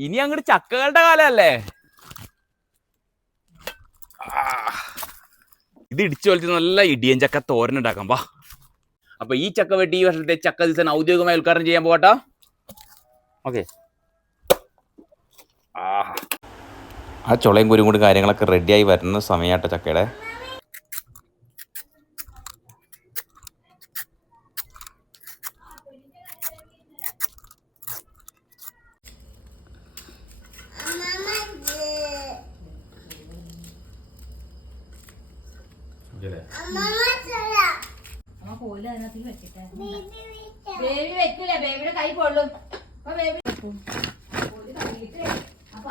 ഇനി അങ്ങോട്ട് ചക്കകളുടെ കാലല്ലേ? ഇത് ഇടിച്ചു വലിച്ച് നല്ല ഇടിയൻ ചക്ക തോരൻ ഉണ്ടാക്കാം വാ. അപ്പൊ ഈ ചക്ക വെട്ടി ഈ വർഷത്തെ ചക്ക സീസൺ ഔദ്യോഗികമായി ഉദ്ഘാടനം ചെയ്യാൻ പോകട്ടോ ഓക്കെ. ആ. ചുളയും കുരും കൂടി കാര്യങ്ങളൊക്കെ റെഡിയായി വരുന്ന സമയമാട്ടോ ചക്കയുടെ. അമ്മ കോൽ അതിനകത്തേക്ക് വെക്കട്ടെ. ബേബി വെക്കൂല. ബേബിയുടെ കൈ പൊള്ളും. അപ്പൊ ബേബി വെക്കും. കോൽ കഴുകിയിട്ട് അപ്പൊ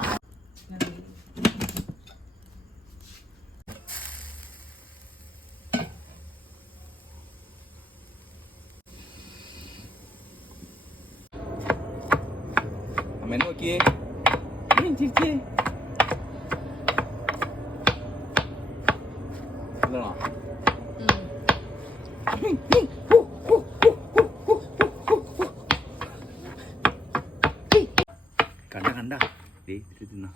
അമ്മേനെ നോക്കിയേ. ചിരിച്ചേ. ഇതാണോ? കണ്ട കണ്ട. ദേ ഇത് തിന്ന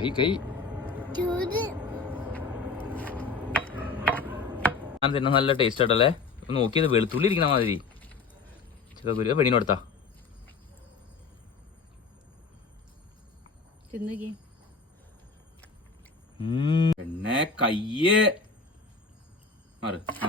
കൈ കൈ. ഞാൻ തന്നെ നല്ല ടേസ്റ്റ് ആട്ടല്ലേ ഒന്ന് നോക്കിയത് വെളുത്തുള്ളി ഇരിക്കണ മാതിരി. ചക്കക്കുരു പെണ്ണിന് പെണ്ണിനോടുത്താ എന്നെ കയ്യ്. മാറ്. ആ.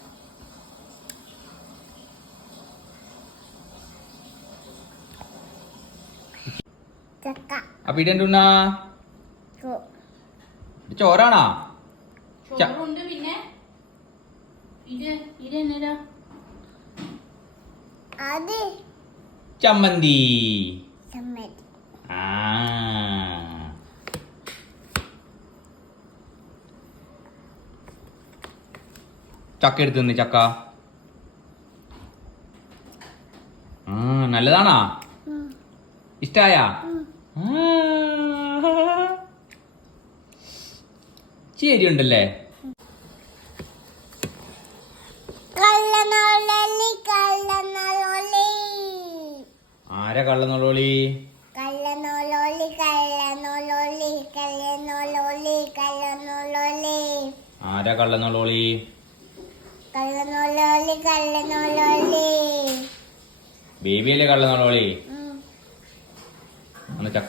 അപ്പൊ ഇടെന്തുണ്ണാ ചോറാണാ ചോറുണ്ട് പിന്നെ ഇത് ഇത് എന്നതാ ചമ്മന്തി ആ ചക്ക എടുത്ത് തിന്ന് ചക്ക നല്ലതാണാ ഇഷ്ടായ ശരി ഉണ്ടല്ലേ ആരാ കള്ളനോളോളി കള്ളനോളി കള്ളനോളി കള്ളനോളി കള്ളനോളി. ആരാ കള്ളന്നുള്ളോളി കള്ളനോളി കള്ളനോളി? Nó chắc.